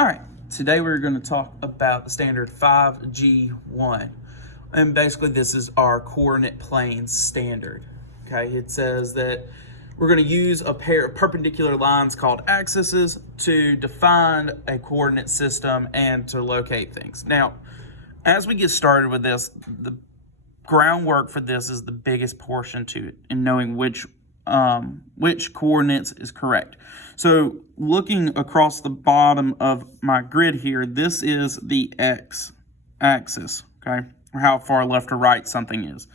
All right, today we're going to talk about the standard 5.G.1. And basically this is our coordinate plane standard. Okay, it says that we're going to use a pair of perpendicular lines called axes to define a coordinate system and to locate things. Now, as we get started with this, the groundwork for this is the biggest portion to it in knowing which coordinates is correct. So looking across the bottom of my grid here, this is the x-axis, okay, or how far left or right something is.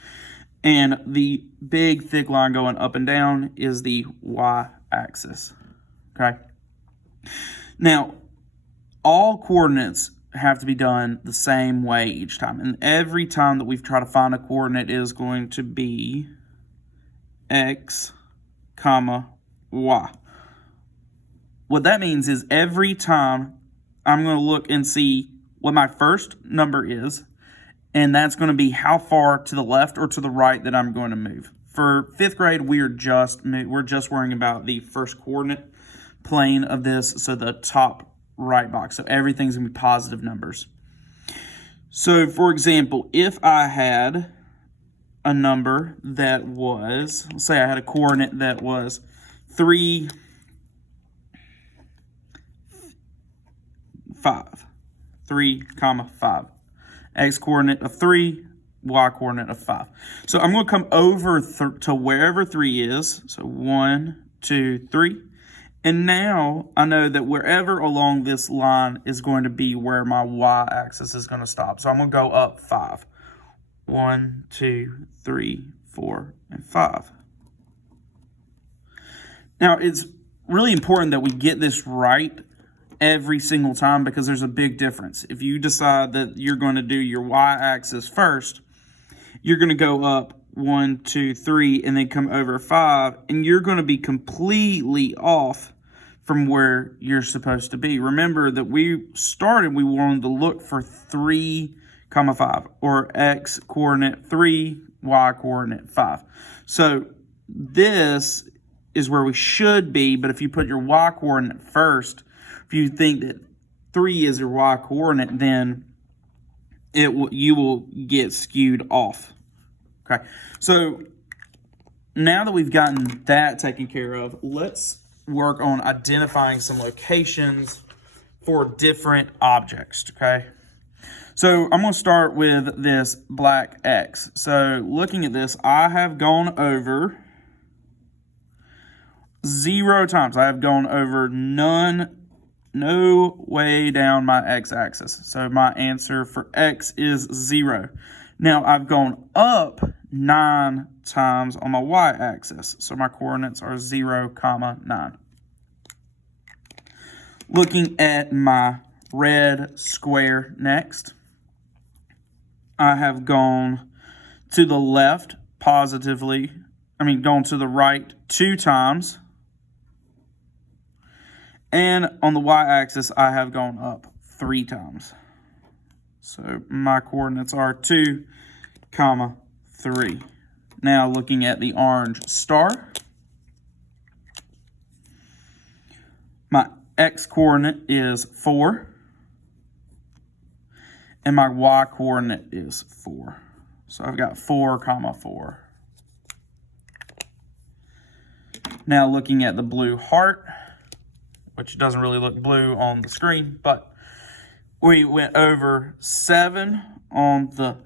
And the big thick line going up and down is the y-axis, okay? Now, all coordinates have to be done the same way each time. And every time that we've tried to find a coordinate is going to be x, comma, y. What that means is every time I'm going to look and see what my first number is, and that's going to be how far to the left or to the right that I'm going to move. For 5th grade, we're just worrying about the first coordinate plane of this, so the top right box. So everything's going to be positive numbers. So, for example, if I had a number that was, let's say I had a coordinate that was 3, 5, 3, 5. X coordinate of 3, Y coordinate of 5. So I'm going to come over to wherever 3 is. So 1, 2, 3. And now I know that wherever along this line is going to be where my y-axis is going to stop. So I'm going to go up 5. 1, 2, 3, 4, and 5. Now, it's really important that we get this right every single time because there's a big difference. If you decide that you're going to do your y-axis first, you're going to go up 1, 2, 3, and then come over 5, and you're going to be completely off from where you're supposed to be. Remember that we wanted to look for 3, 5, or x coordinate 3, y coordinate 5. So this is where we should be, but if you put your y coordinate first, if you think that 3 is your y coordinate, then you will get skewed off. Okay, so now that we've gotten that taken care of, let's work on identifying some locations for different objects, okay? So I'm going to start with this black X. So looking at this, I have gone over 0 times. I have gone over no way down my x-axis. So my answer for X is 0. Now I've gone up 9 times on my y-axis. So my coordinates are 0, 9. Looking at my red square next, I have gone to the left gone to the right 2 times. And on the y-axis, I have gone up 3 times. So my coordinates are 2, 3. Now looking at the orange star, my x coordinate is 4, and my y coordinate is 4. So I've got 4, 4. Now looking at the blue heart, which doesn't really look blue on the screen, but we went over 7 on the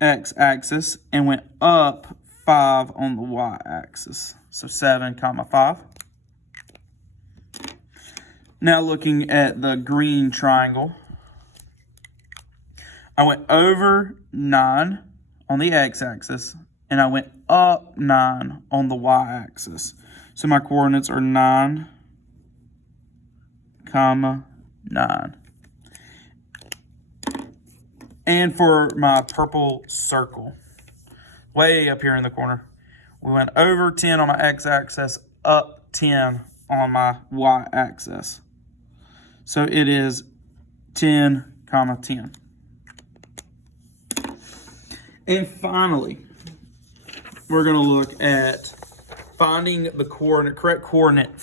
x-axis and went up 5 on the y-axis. So 7, 5. Now looking at the green triangle, I went over 9 on the x-axis and I went up 9 on the y-axis. So my coordinates are 9, 9. And for my purple circle, way up here in the corner, we went over 10 on my x-axis, up 10 on my y-axis. So it is 10, 10. And finally, we're going to look at finding the correct coordinate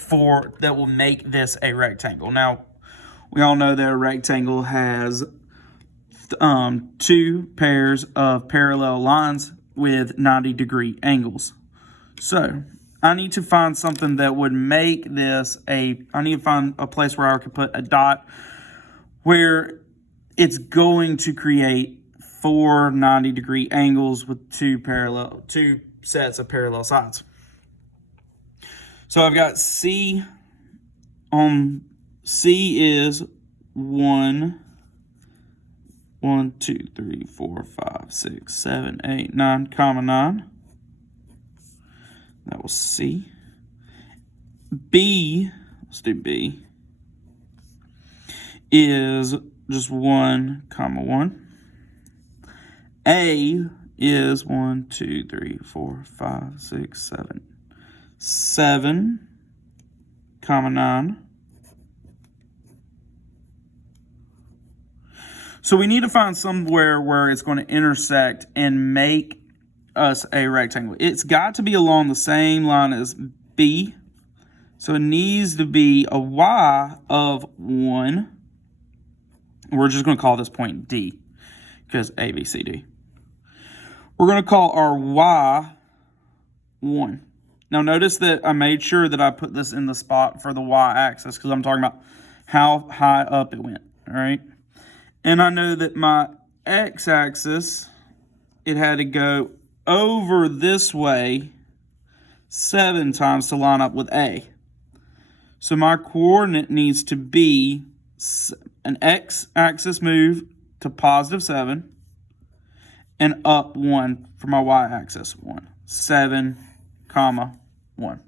that will make this a rectangle. Now, We all know that a rectangle has 2 pairs of parallel lines with 90-degree angles. So I need to find something that would make this I need to find a place where I could put a dot where it's going to create 4 90-degree angles with 2 sets of parallel sides. So I've got C. C is 1, 2, 3, 4, 5, 6, 7, 8, 9, comma 9. That was C. B, let's do B, is just 1, comma 1. A is 1, 2, 3, 4, 5, 6, 7, 7, comma 9. So we need to find somewhere where it's going to intersect and make us a rectangle. It's got to be along the same line as B. So it needs to be a y of 1. We're just going to call this point D because A, B, C, D. We're going to call our y 1. Now notice that I made sure that I put this in the spot for the y-axis because I'm talking about how high up it went, all right? And I know that my x-axis, it had to go over this way 7 times to line up with A. So my coordinate needs to be an x-axis move to positive 7 and up 1 for my y-axis. 1, 7, comma 1.